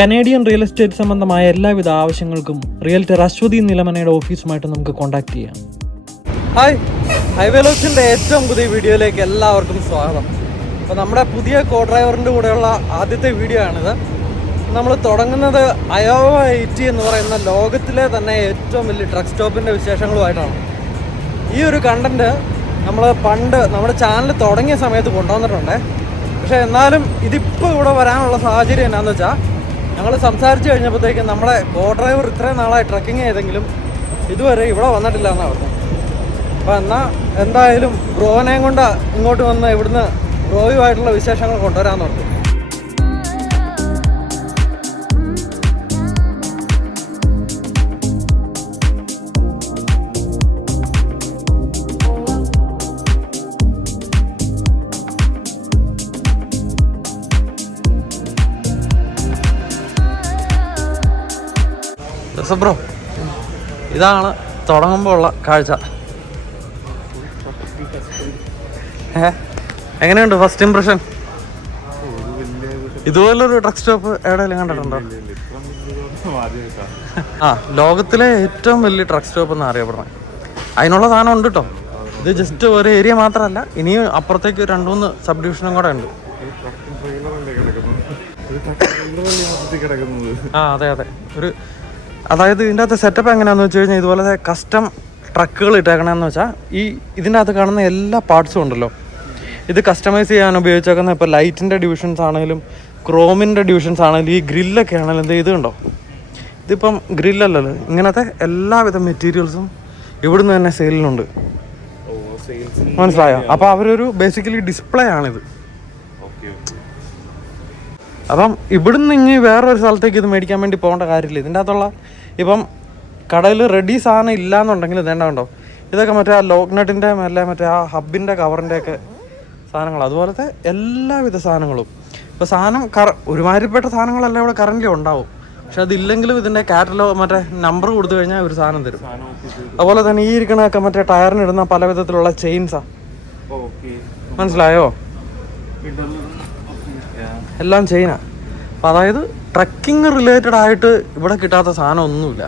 Canadian real estate സംബന്ധമായ എല്ലാവിധ ആവശ്യങ്ങൾക്കും റിയൽറ്റർ അശ്വതി നിലമനയുടെ ഓഫീസുമായിട്ട് നമുക്ക് കോൺടാക്ട് ചെയ്യാം. ഹായ്, ഹൈവേ ലോക്സിൻ്റെ ഏറ്റവും പുതിയ വീഡിയോയിലേക്ക് എല്ലാവർക്കും സ്വാഗതം. അപ്പോൾ നമ്മുടെ പുതിയ കോ ഡ്രൈവറിൻ്റെ കൂടെയുള്ള ആദ്യത്തെ വീഡിയോ ആണിത്. നമ്മൾ തുടങ്ങുന്നത് അയോവ 80 എന്ന് പറയുന്ന ലോകത്തിലെ തന്നെ ഏറ്റവും വലിയ ട്രക്ക് സ്റ്റോപ്പിൻ്റെ വിശേഷങ്ങളുമായിട്ടാണ്. ഈ ഒരു കണ്ടൻറ്റ് നമ്മൾ പണ്ട് നമ്മുടെ ചാനൽ തുടങ്ങിയ സമയത്ത് കൊണ്ടുവന്നിട്ടുണ്ട്. പക്ഷേ എന്നാലും ഇതിപ്പോൾ ഇവിടെ വരാനുള്ള സാഹചര്യം എന്നാന്ന് വെച്ചാൽ, ഞങ്ങൾ സംസാരിച്ച് കഴിഞ്ഞപ്പോഴത്തേക്കും നമ്മുടെ കോ ഡ്രൈവർ ഇത്രയും നാളായി ട്രക്കിങ് ചെയ്തെങ്കിലും ഇതുവരെ ഇവിടെ വന്നിട്ടില്ല എന്നാണ് പറഞ്ഞത്. അപ്പോൾ എന്നാൽ എന്തായാലും ബ്രോനെയും കൊണ്ട് ഇങ്ങോട്ട് വന്ന് ഇവിടുന്ന് ബ്രോയുമായിട്ടുള്ള വിശേഷങ്ങൾ കൊണ്ടുവരാമെന്ന് പറഞ്ഞു. ബ്രോ, ഇതാണ് തുടങ്ങുമ്പോൾ ഉള്ള കാഴ്ച. എങ്ങനെയുണ്ട് ഫസ്റ്റ് ഇംപ്രഷൻ? ഇതുപോലൊരു ട്രക്ക് സ്റ്റോപ്പ് എവിടെയെങ്കിലും കണ്ടിട്ടുണ്ടോ? ലോകത്തിലെ ഏറ്റവും വലിയ ട്രക്ക് സ്റ്റോപ്പ് എന്ന് അറിയപ്പെടുന്നത്. അതിനുള്ള സാധനം ഉണ്ട് കേട്ടോ. ഇത് ജസ്റ്റ് ഒരു ഏരിയ മാത്രമല്ല, ഇനിയും അപ്പുറത്തേക്ക് 2-3 സബ് ഡിവിഷനും കൂടെ ഉണ്ട്. അതെ അതെ. അതായത് ഇതിൻ്റെ അകത്ത് സെറ്റപ്പ് എങ്ങനെയാണെന്ന് വെച്ച് കഴിഞ്ഞാൽ, ഇതുപോലെ കസ്റ്റം ട്രക്കുകൾ ഇട്ടേക്കണമെന്ന് വെച്ചാൽ ഇതിൻ്റെ അകത്ത് കാണുന്ന എല്ലാ പാർട്സും ഉണ്ടല്ലോ, ഇത് കസ്റ്റമൈസ് ചെയ്യാൻ ഉപയോഗിച്ചേക്കുന്ന. ഇപ്പോൾ ലൈറ്റിൻ്റെ ഡിവിഷൻസ് ആണെങ്കിലും ക്രോമിൻ്റെ ഡിവിഷൻസ് ആണെങ്കിലും ഈ ഗ്രില്ലൊക്കെ ആണെങ്കിലും ഇത് കണ്ടോ, ഇതിപ്പം ഗ്രില്ലല്ലല്ലോ, ഇങ്ങനത്തെ എല്ലാവിധ മെറ്റീരിയൽസും ഇവിടുന്ന് തന്നെ സെയിലിനുണ്ട്. മനസ്സിലായോ? അപ്പോൾ അവരൊരു ബേസിക്കലി ഡിസ്പ്ലേ ആണിത്. അപ്പം ഇവിടുന്ന് ഇനി വേറൊരു സ്ഥലത്തേക്ക് ഇത് മേടിക്കാൻ വേണ്ടി പോകേണ്ട കാര്യമില്ല. ഇതിൻ്റെ അകത്തുള്ള ഇപ്പം കടയിൽ റെഡി സാധനം ഇല്ലയെന്നുണ്ടെങ്കിൽ ഇതേണ്ട കണ്ടോ, ഇതൊക്കെ മറ്റേ ആ ലോക്ക്നട്ടിൻ്റെ അല്ല മറ്റേ ആ ഹബിൻ്റെ കവറിൻ്റെയൊക്കെ സാധനങ്ങൾ, അതുപോലത്തെ എല്ലാവിധ സാധനങ്ങളും. ഇപ്പോൾ സാധനം ഒരുമാതിരിപ്പെട്ട സാധനങ്ങളെല്ലാം ഇവിടെ കറൻ്റ് ഉണ്ടാവും. പക്ഷെ അതില്ലെങ്കിലും ഇതിൻ്റെ കാറ്റലോഗ് മറ്റേ നമ്പർ കൊടുത്തു കഴിഞ്ഞാൽ ഒരു സാധനം തരും. അതുപോലെ തന്നെ ഈ ഇരിക്കണതൊക്കെ മറ്റേ ടയറിനിടുന്ന പല വിധത്തിലുള്ള ചെയിൻസാ. മനസ്സിലായോ? എല്ലാം ചെയിനാ. അപ്പം അതായത് ട്രക്കിങ് റിലേറ്റഡ് ആയിട്ട് ഇവിടെ കിട്ടാത്ത സാധനം ഒന്നുമില്ല.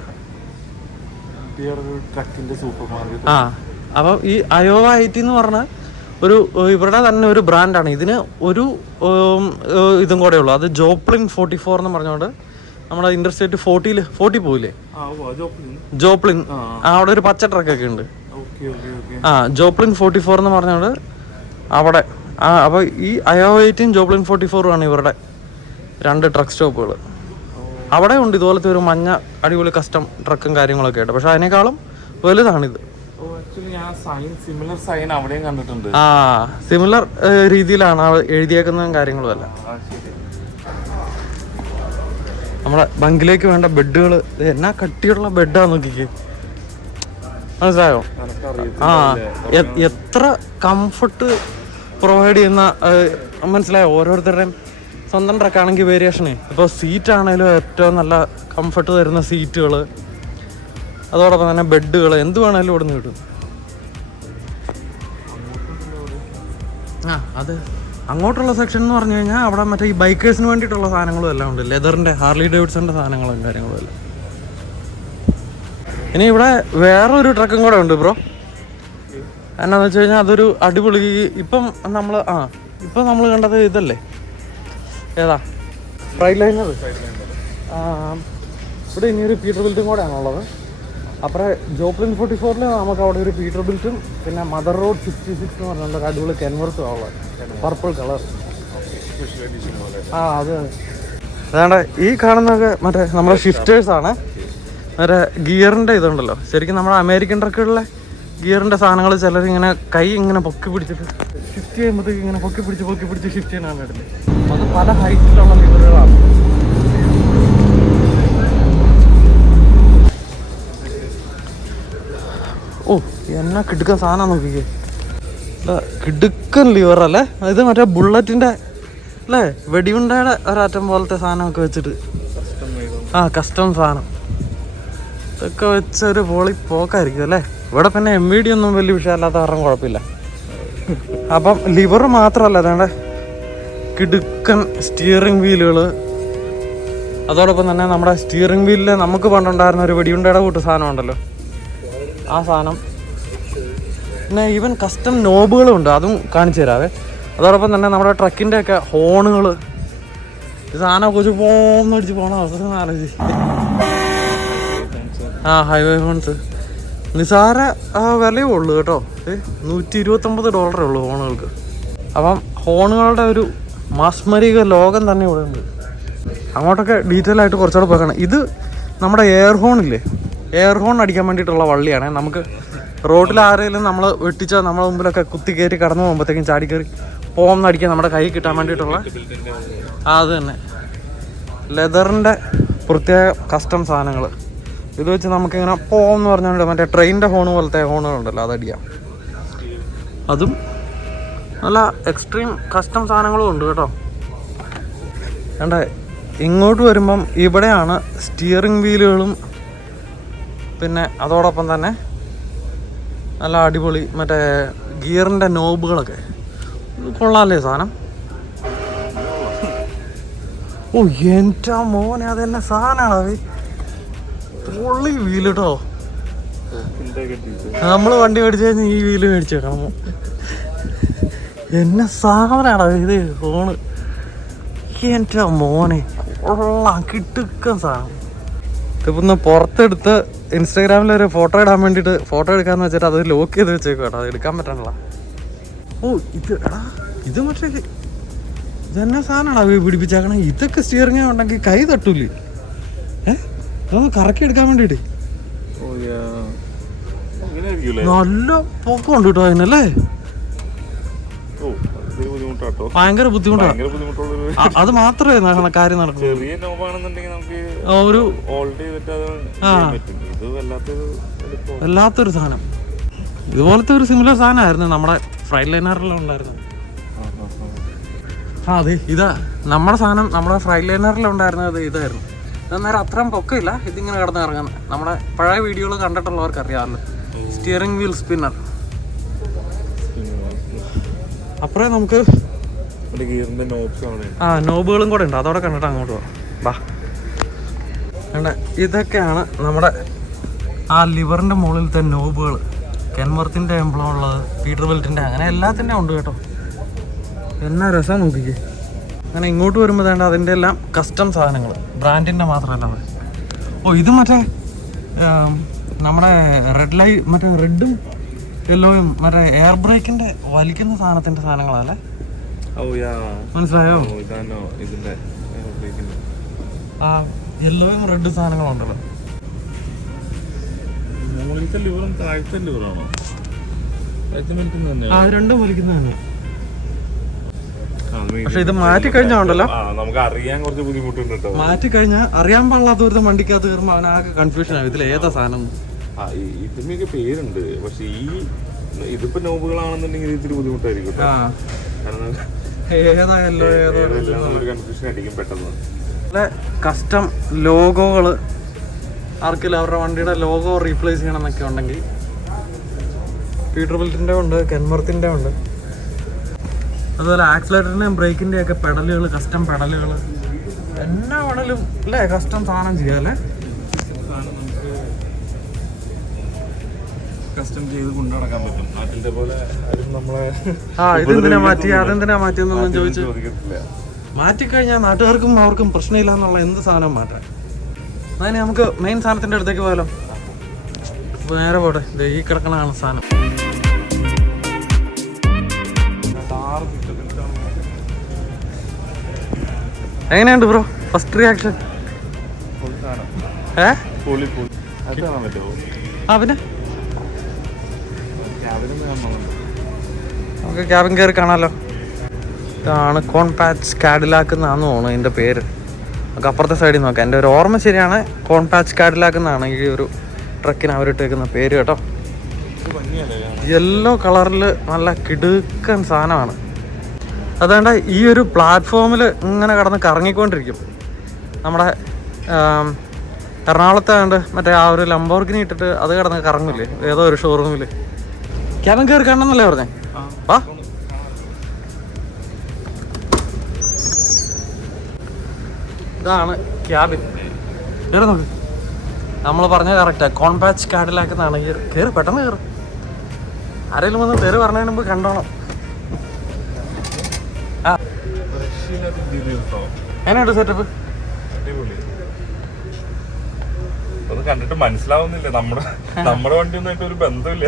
അപ്പം ഈ അയോവ 80 എന്ന് പറഞ്ഞാൽ ഇവരുടെ തന്നെ ഒരു ബ്രാൻഡാണ്. ഇതിന് ഒരു ഇതും കൂടെ ഉള്ളു. അത് ജോപ്ലിൻ 44 എന്ന് പറഞ്ഞുകൊണ്ട് നമ്മുടെ ഇന്റർസ്റ്റേറ്റ് 40 പോയില്ലേ, ജോപ്ലിൻ, അവിടെ ഒരു പച്ച ട്രക്കൊക്കെ ഉണ്ട്. ജോപ്ലിൻ 44 എന്ന് പറഞ്ഞുകൊണ്ട് അവിടെ. അപ്പോൾ ഈ അയോവ 80 ജോപ്ലിൻ 44 ആണ് ഇവരുടെ 2 ട്രക്ക് സ്റ്റോപ്പുകൾ. അവിടെ ഉണ്ട് ഇതുപോലത്തെ ഒരു മഞ്ഞ അടിപൊളി കസ്റ്റം ട്രക്കും കാര്യങ്ങളൊക്കെ ആയിട്ട്. പക്ഷെ അതിനേക്കാളും വലുതാണിത്. സിമിലർ രീതിയിലാണ് എഴുതിയേക്കുന്നതും കാര്യങ്ങളും എല്ലാം. നമ്മുടെ ബങ്കിലേക്ക് വേണ്ട ബെഡുകൾ എന്നാ കട്ടിയുള്ള ബെഡാ നോക്കിക്കേ. മനസ്സിലായോ? എത്ര കംഫർട്ട് പ്രൊവൈഡ് ചെയ്യുന്ന മനസ്സിലായോ? ഓരോരുത്തരുടെയും സ്വന്തം ട്രക്കാണെങ്കിൽ വേരിയേഷന്. ഇപ്പോൾ സീറ്റാണേലും ഏറ്റവും നല്ല കംഫർട്ട് തരുന്ന സീറ്റുകൾ, അതോടൊപ്പം തന്നെ ബെഡുകൾ, എന്ത് വേണേലും ഇവിടെ നിന്ന് കിട്ടും. അത് അങ്ങോട്ടുള്ള സെക്ഷൻ എന്ന് പറഞ്ഞു കഴിഞ്ഞാൽ അവിടെ മറ്റേ ഈ ബൈക്കേഴ്സിന് വേണ്ടിയിട്ടുള്ള സാധനങ്ങളും എല്ലാം ഉണ്ട്. ലെതറിൻ്റെ, ഹാർലി ഡേവിഡ്സൻ്റെ സാധനങ്ങളും കാര്യങ്ങളും എല്ലാം. ഇനി ഇവിടെ വേറൊരു ട്രക്കും കൂടെ ഉണ്ട് ബ്രോ. എന്നാന്ന് വെച്ച് കഴിഞ്ഞാൽ അതൊരു അടിപൊളി. ഇപ്പം നമ്മൾ കണ്ടത് ഇതല്ലേ, ഏതാ ഫ്രൈറ്റ് ലൈനർ. ഇവിടെ ഇനിയൊരു പീറ്റർബിൽറ്റും കൂടെ ആണുള്ളത്. അപ്പുറം ജോപ്ലിൻ 44 നമുക്ക് അവിടെ ഒരു പീറ്റർബിൽറ്റും പിന്നെ മദർ റോഡ് 66 എന്ന് പറഞ്ഞുള്ള അടിപൊളി കെൻവർത്തും ആവുള്ളത്, പർപ്പിൾ കളർ. അത് അതാണ്ട് ഈ കാണുന്നതൊക്കെ മറ്റേ നമ്മുടെ ഷിഫ്റ്റേഴ്സാണ്. മറ്റേ ഗിയറിൻ്റെ ഇതുണ്ടല്ലോ, ശരിക്കും നമ്മുടെ അമേരിക്കൻ ട്രക്കുകളിലെ ഗിയറിൻ്റെ സാധനങ്ങൾ ചിലരിങ്ങനെ കൈ ഇങ്ങനെ പൊക്കി പിടിച്ചിട്ട് ഷിഫ്റ്റ് ചെയ്യുമ്പോഴത്തേക്ക് ഇങ്ങനെ പൊക്കി പിടിച്ച് ഷിഫ്റ്റ് ചെയ്യാനാണ് കണ്ടില്ലേ. അത് പല ഹൈറ്റിലുള്ള ലിവറുകളാണ്. എന്നാ കിടുക്കൻ സാധനം നോക്കിക്കേ. കിടുക്കൻ ലിവറല്ലേ ഇത്, മറ്റേ ബുള്ളറ്റിൻ്റെ അല്ലേ, വെടിയുണ്ടയുടെ ഒരറ്റം പോലത്തെ സാധനമൊക്കെ വെച്ചിട്ട്. കസ്റ്റം സാധനം ഇതൊക്കെ വെച്ചൊരു പൊളി പോക്കായിരിക്കും അല്ലേ. ഇവിടെ പിന്നെ MVD ഒന്നും വലിയ വിഷയമല്ലാത്ത കാരണം കുഴപ്പമില്ല. അപ്പം ലിവർ മാത്രമല്ല, അതേണ്ട കിടുക്കൻ സ്റ്റിയറിംഗ് വീലുകൾ. അതോടൊപ്പം തന്നെ നമ്മുടെ സ്റ്റിയറിംഗ് വീലിൽ നമുക്ക് പണ്ടുണ്ടായിരുന്ന ഒരു വെടിയുണ്ടയുടെ കൂട്ട് സാധനം ഉണ്ടല്ലോ, ആ സാധനം. പിന്നെ ഈവൻ കസ്റ്റം നോബുകളും ഉണ്ട്, അതും കാണിച്ചു തരാവേ. അതോടൊപ്പം തന്നെ നമ്മുടെ ട്രക്കിൻ്റെ ഒക്കെ ഹോണുകൾ. ഈ സാധനം കൊച്ചു പോന്നടിച്ച് പോകണ അവസരം ആലോചിച്ച്. ഹൈവേ ഹോൺസ് നിസാര വിലയേ ഉള്ളൂ കേട്ടോ. $129 ഉള്ളൂ ഹോണുകൾക്ക്. അപ്പം ഹോണുകളുടെ ഒരു മാസ്മരിക ലോകം തന്നെ ഇവിടെ ഉണ്ട്. അങ്ങോട്ടൊക്കെ ഡീറ്റെയിൽ ആയിട്ട് കുറച്ചുകൂടെ പോകണം. ഇത് നമ്മുടെ എയർ ഹോണില്ലേ, എയർ ഹോൺ അടിക്കാൻ വേണ്ടിയിട്ടുള്ള വള്ളിയാണ്. നമുക്ക് റോഡിൽ ആരെങ്കിലും നമ്മൾ വെട്ടിച്ചാൽ നമ്മളെ മുമ്പിലൊക്കെ കുത്തി കയറി കടന്നു പോകുമ്പോഴത്തേക്കും ചാടി കയറി പോകുന്ന അടിക്കാൻ നമ്മുടെ കൈ കിട്ടാൻ വേണ്ടിയിട്ടുള്ള അത് തന്നെ ലെതറിൻ്റെ പ്രത്യേക കസ്റ്റം സാധനങ്ങൾ. ഇത് വെച്ച് നമുക്കിങ്ങനെ പോകുമെന്ന് പറഞ്ഞുകൊണ്ട് മറ്റേ ട്രെയിനിൻ്റെ ഹോണ് പോലത്തെ ഹോണുകളുണ്ടല്ലോ, അതടിക്കാം. അതും നല്ല എക്സ്ട്രീം കസ്റ്റം സാധനങ്ങളും ഉണ്ട് കേട്ടോ. കണ്ടേ, ഇങ്ങോട്ട് വരുമ്പം ഇവിടെയാണ് സ്റ്റിയറിംഗ് വീലുകളും പിന്നെ അതോടൊപ്പം തന്നെ നല്ല അടിപൊളി മറ്റേ ഗിയറിൻ്റെ നോബുകളൊക്കെ. കൊള്ളാമല്ലേ സാധനം? ഓ എൻ്റെ മോനെ, അതെന്നെ സാധനമാണ്. പൊള്ളി വീല് കേട്ടോ. നമ്മൾ വണ്ടി മേടിച്ചു കഴിഞ്ഞാൽ ഈ വീല് മേടിച്ചു വെക്കണം. എന്നെ സാധനമാണ് ഇത് ഫോണ്. എൻ്റെ മോനെ കൊള്ളാം, കിട്ടുക്കൻ സാധനം. ഇതിപ്പോൾ ഒന്ന് പുറത്തെടുത്ത് ഇൻസ്റ്റാഗ്രാമിൽ ഒരു ഫോട്ടോ ഇടാൻ വേണ്ടിയിട്ട് ഫോട്ടോ എടുക്കാമെന്ന് വെച്ചിട്ട് അത് ലോക്ക് ചെയ്ത് വെച്ചേക്കും കേട്ടോ, അത് എടുക്കാൻ പറ്റണല്ല. ഓ ഇത് മറ്റേ ഇതെന്നെ സാധനമാണ് പിടിപ്പിച്ചേക്കണം. ഇതൊക്കെ സ്റ്റിയറിംഗ് ഉണ്ടെങ്കിൽ കൈ തട്ടൂലേ? അതൊന്ന് കറക്കി എടുക്കാൻ വേണ്ടിയിട്ട് നല്ല പൊക്കമുണ്ട് കേട്ടോ അതിനല്ലേ. ഭയങ്കര ബുദ്ധിമുട്ടാണ്. അത് മാത്രമേ കാര്യം നടക്കും. ഒരു വല്ലാത്തൊരു സാധനം. ഇതുപോലത്തെ ഒരു സിമിലർ സാധനമായിരുന്നു നമ്മുടെ ഫ്രൈഡ് ലൈനറിലും ഉണ്ടായിരുന്നത്. അതെ, ഇതാ നമ്മുടെ സാധനം. നമ്മുടെ ഫ്രൈഡ് ലൈനറിലുണ്ടായിരുന്നത് ഇതായിരുന്നു. ഇതന്നേരം അത്രയും പൊക്കമില്ല, ഇതിങ്ങനെ കിടന്ന് ഇറങ്ങുന്നത്. നമ്മുടെ പഴയ വീഡിയോകൾ കണ്ടിട്ടുള്ളവർക്ക് അറിയാമല്ലോ, സ്റ്റിയറിംഗ് വീൽ സ്പിന്നർ. അപ്പുറേ നമുക്ക് നോബുകളും കൂടെ ഉണ്ട്, അതോടെ കണ്ടിട്ട് അങ്ങോട്ട് പോകാം. ബാ വേണ്ട, ഇതൊക്കെയാണ് നമ്മുടെ ആ ലിവറിൻ്റെ മുകളിലത്തെ നോബുകൾ. കെൻവർത്തിൻ്റെ എംബ്ലം ഉള്ളത്, പീറ്റർബിൽറ്റിൻ്റെ, അങ്ങനെ എല്ലാത്തിൻ്റെ ഉണ്ട് കേട്ടോ. എന്നാ രസം നോക്കിക്കേ. അങ്ങനെ ഇങ്ങോട്ട് വരുമ്പോൾ വേണ്ട അതിൻ്റെ എല്ലാം കസ്റ്റം സാധനങ്ങൾ, ബ്രാൻഡിൻ്റെ മാത്രമല്ല. ഓ ഇത് മറ്റേ നമ്മുടെ റെഡ് ലൈ, മറ്റേ റെഡും യെല്ലോയും മറ്റേ എയർ ബ്രേക്കിൻ്റെ വലിക്കുന്ന സാധനത്തിൻ്റെ സാധനങ്ങളല്ലേ, മനസ്സിലായോ? ആ യെല്ലോയും റെഡും സാധനങ്ങളുണ്ടല്ലോ. അത് രണ്ടും വലിക്കുന്നത് തന്നെ. പക്ഷെ ഇത് മാറ്റിക്കഴിഞ്ഞാണ്ടല്ലോ, നമുക്ക് അറിയാൻ കുറച്ച് ബുദ്ധിമുട്ടുണ്ട്. മാറ്റിക്കഴിഞ്ഞാൽ അറിയാൻ പാടില്ലാത്ത ഒരു വണ്ടിക്കകത്ത് കയറുമ്പോൾ അവനാകെ കൺഫ്യൂഷൻ ആവും, ഇതിൽ ഏതാ സാധനം. ഇതിനൊക്കെ പേരുണ്ട്, പക്ഷെ ഇതിപ്പോ നോബുകളാണെന്നുണ്ടെങ്കിൽ ഇത്തിരി ബുദ്ധിമുട്ടായിരിക്കും. കൺഫ്യൂഷൻ അടിക്കും പെട്ടെന്ന്. കസ്റ്റം ലോഗോകൾ ആർക്കില്ല അവരുടെ വണ്ടിയുടെ ലോഗോ റീപ്ലേസ് ചെയ്യണം എന്നൊക്കെ ഉണ്ടെങ്കിൽ പീറ്റർബിൽറ്റിൻ്റെ ഉണ്ട്, കെൻവർത്തിൻ്റെ ഉണ്ട്. അതുപോലെ ആക്സിലേറ്ററിൻ്റെയും ബ്രേക്കിൻ്റെയും ഒക്കെ പെഡലുകൾ, കസ്റ്റം പെഡലുകൾ, എന്നാ വേണേലും അല്ലേ കസ്റ്റം സാധനം ചെയ്യാം അല്ലേ. കസ്റ്റം ചെയ്ത് കൊണ്ടു നടക്കാൻ പറ്റും. നാട്ടിലെ പോലെ നമ്മളെ ഇതെന്തിനാ മാറ്റി അതെന്തിനാ മാറ്റിയെന്നൊന്നും ചോദിച്ചു മാറ്റിക്കഴിഞ്ഞാൽ നാട്ടുകാർക്കും അവർക്കും പ്രശ്നമില്ല എന്നുള്ള എന്ത് സാധനം മാറ്റാൻ. അതിന് നമുക്ക് മെയിൻ സാധനത്തിൻ്റെ അടുത്തേക്ക് പോയാലോ. നേരെ പോട്ടെ, ഈ കിടക്കണതാണ് സാധനം. എങ്ങനെയുണ്ട് ബ്രോ ഫസ്റ്റ് റിയാക്ഷൻ? പിന്നെ നമുക്ക് ക്യാബിൻ കയറി കാണാമല്ലോ. ഇതാണ് കോൺപാച്ച് കാഡിലാക്ക് എന്നാന്ന് തോന്നുന്നു ഇതിൻ്റെ പേര്. നമുക്ക് അപ്പുറത്തെ സൈഡിൽ നോക്കാം. എൻ്റെ ഒരു ഓർമ്മ ശരിയാണ്, കോൺപാച്ച് കാഡിലാക്ക് എന്നാണ് ഈ ഒരു ട്രക്കിന് അവരിട്ടേക്കുന്ന പേര് കേട്ടോ. യെല്ലോ കളറിൽ നല്ല കിടുക്കൻ സാധനമാണ്. അതുകൊണ്ട് ഈ ഒരു പ്ലാറ്റ്ഫോമിൽ ഇങ്ങനെ കിടന്ന് കറങ്ങിക്കൊണ്ടിരിക്കും. നമ്മുടെ എറണാകുളത്തെ കണ്ട് മറ്റേ ആ ഒരു ലംബോർഗിനി ഇട്ടിട്ട് അത് കിടന്ന് കറങ്ങില്ലേ ഏതോ ഒരു ഷോറൂമിൽ. ക്യാബിൻ കയറി കാണണമെന്നല്ലേ പറഞ്ഞേ? വാ. ഇതാണ് ക്യാബിൻ. കയറി നോക്ക്. നമ്മൾ പറഞ്ഞത് കറക്റ്റാ. കോൺപാച്ച് കാഡിലാക്ക് എന്നാണ്. കയറി പെട്ടെന്ന് കയറി. ആരെങ്കിലും വന്ന് തെറി പറഞ്ഞതിന് മുമ്പ് കണ്ടോണം. ആ എങ്ങനെയുണ്ട് സെറ്റപ്പ്? കണ്ടിട്ട് മനസ്സിലാവുന്നില്ല. നമ്മുടെ വണ്ടി ഒന്നായിട്ട് ഒരു ബന്ധമില്ല.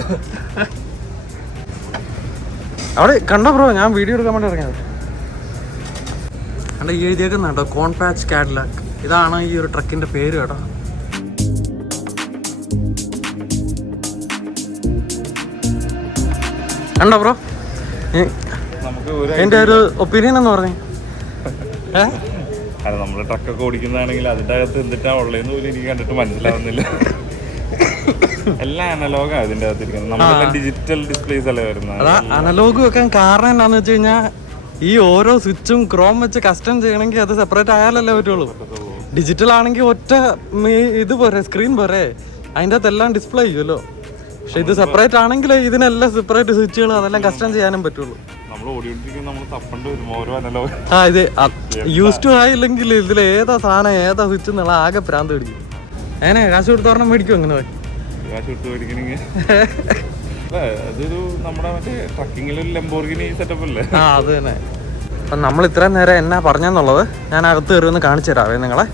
അവിടെ കണ്ടോ ബ്രോ? ഞാൻ വീഡിയോ എടുക്കാൻ വേണ്ടി ഇറങ്ങിയത്. എൻ്റെ ഈ എഴുതിയേക്കുന്നുണ്ടോ കോൺപാച്ച് കാഡിലാക്ക്. ഇതാണ് ഈ ഒരു ട്രക്കിന്റെ പേര് കേട്ടോ. കണ്ടോ ബ്രോ? എന്റെ ഒരു ഒപ്പീനിയൻ എന്ന് പറഞ്ഞു. അല്ല, നമ്മള് ട്രക്കൊക്കെ ഓടിക്കുന്നതാണെങ്കിൽ അതിൻ്റെ അകത്ത് എന്തിട്ടാ ഉള്ളതെന്ന് പോലും എനിക്ക് കണ്ടിട്ട് മനസ്സിലാവുന്നില്ല. എല്ലാം അനലോഗാ അതിൻ്റെ അകത്തിരിക്കുന്നത്. നമ്മളെല്ലാം ഡിജിറ്റൽ ഡിസ്പ്ലേസ് അല്ലേ വരുന്നത്. അതാ അനലോഗ് വെക്കാൻ കാരണം എന്താണെന്ന് വെച്ച് കഴിഞ്ഞാൽ ഈ ഓരോ സ്വിച്ചും ക്രോം വെച്ച് കസ്റ്റം ചെയ്യണമെങ്കിൽ അത് സെപ്പറേറ്റ് ആയാലല്ലേ പറ്റുള്ളൂ. ഡിജിറ്റൽ ആണെങ്കിൽ ഒറ്റ ഇത് പോരെ, സ്ക്രീൻ പോരെ, അതിൻ്റെ അകത്ത് എല്ലാം ഡിസ്പ്ലേ ചെയ്യുമല്ലോ. പക്ഷെ ഇത് സെപ്പറേറ്റ് ആണെങ്കിൽ ഇതിനെല്ലാം സെപ്പറേറ്റ് സ്വിച്ചുകൾ അതെല്ലാം കസ്റ്റം ചെയ്യാനും പറ്റുള്ളൂ. ആ ഇത് യൂസ് ടു ആയില്ലെങ്കിൽ ഇതിൽ ഏതാ സാധനം ഏതാ സ്വിച്ച് എന്നുള്ള ആകെ പ്രാന്ത് പിടിക്കും. അങ്ങനെ കാശ് കൊടുത്ത് പറഞ്ഞാൽ മേടിക്കും. അങ്ങനെ കാശ് കൊടുത്ത് മേടിക്കണെങ്കിൽ അതൊരു നമ്മുടെ മറ്റേ ട്രക്കിങ്ങിലൊരു ലംബോർഗിനി സെറ്റപ്പ് അല്ലേ? ആ അത് തന്നെ. അപ്പം നമ്മൾ ഇത്രയും നേരം എന്നാ പറഞ്ഞെന്നുള്ളത് ഞാൻ അകത്ത് കയറിയൊന്ന് കാണിച്ചു തരാവേ നിങ്ങളെ.